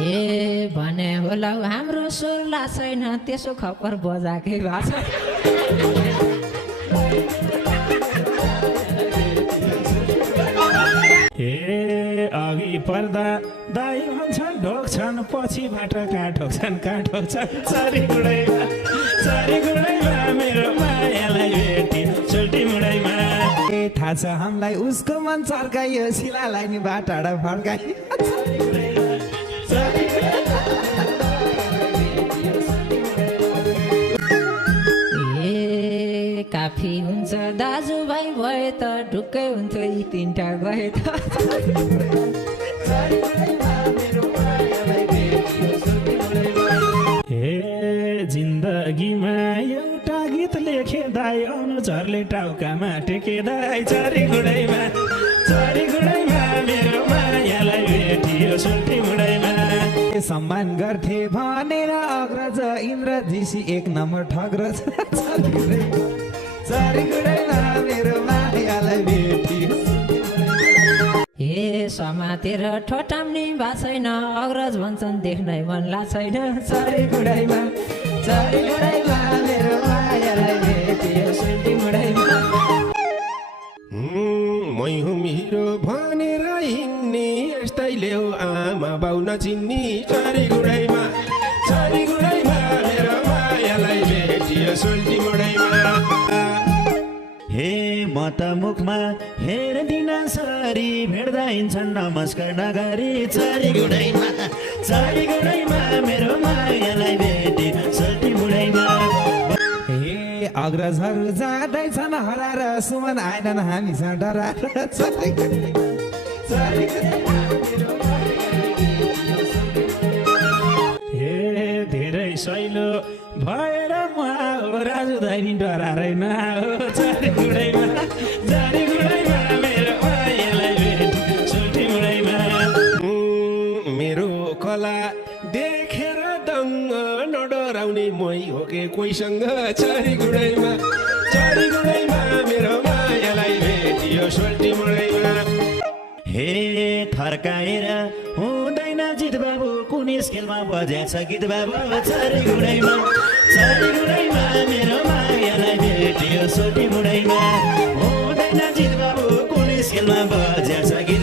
ए भने होला हाम्रो सुर्ला छैन त्यसो खबर बजाकै भएको छ ए अघि पर्दा दाइ भन्छन् ढोक्छन् पछिबाट कहाँ ठोक्छन् चारी गुडैमा मेरो मायालाई भेटी चुल्टी मुडैमा। ए थाहा छ हामीलाई उसको मन चर्काइयो शिलालाई नि बाटाडा फर्काइयो। ए काफी हुन्छ दाजुभाइ भए त ढुक्कै हुन्थ्यो यी तिनटा गए त ए जिन्दगीमा एउटा गीत लेखे दाइ अनुचरले टाउकामा टेके दाइ चारी गुडैमा मेरो मायालाई भेटियो सुल्टी मुडैमा। सम्मान गर्थे भनेर अग्रज इन्द्रजीसी एक नम्बर ठग्रज चारी गुडैमा मेरो मायालाई भेटियो। ए समातेर ठटाम्ने भएको छैन अग्रज भन्छन् देख्नै मन लाग्छ छैन चारी गुडैमा मेरो मायालाई भेटियो सुल्टी मुडैमा। मै हुँ हिरो भनेर हिँड्ने यस्तै ल्याउ आमा बाउ नचिन्नी चारी गुडैमा मेरो मायालाई भेटियो सुल्टी मुडैमा। हे म त मुखमा हेर्दिन सरी भेट्दा हिँड्छन् नमस्कार नगरी चारी गुडैमा मेरो मायालाई भेटी सुल्टी मुडैमा। ए अग्रजहरू जाँदैछन् हराएर सुमन आएनन् हामीसँग डराएर चारी गुडैमा मेरो ए धेरै सैलो भएर म राजु दाइ डरारै नआओ चारी गुडैमा मेरो मायालाई भेटी सुल्टी मुडैमा। मेरो कला देखेर दङ्ग नडराउने मै हो के कोहीसँग चारी गुडैमा मेरो मायालाई भेटियो सुल्टी मुडैमा। हे थर्काएर हुँदैन जित बाबु कुनै स्केलमा बजाएछ गीत बाबु चारी गुडैमा मेरो मायालाई भेटियो सुल्टी मुडैमा। हुँदैन जित बाबु कुनै स्केलमा बजाएछ गीत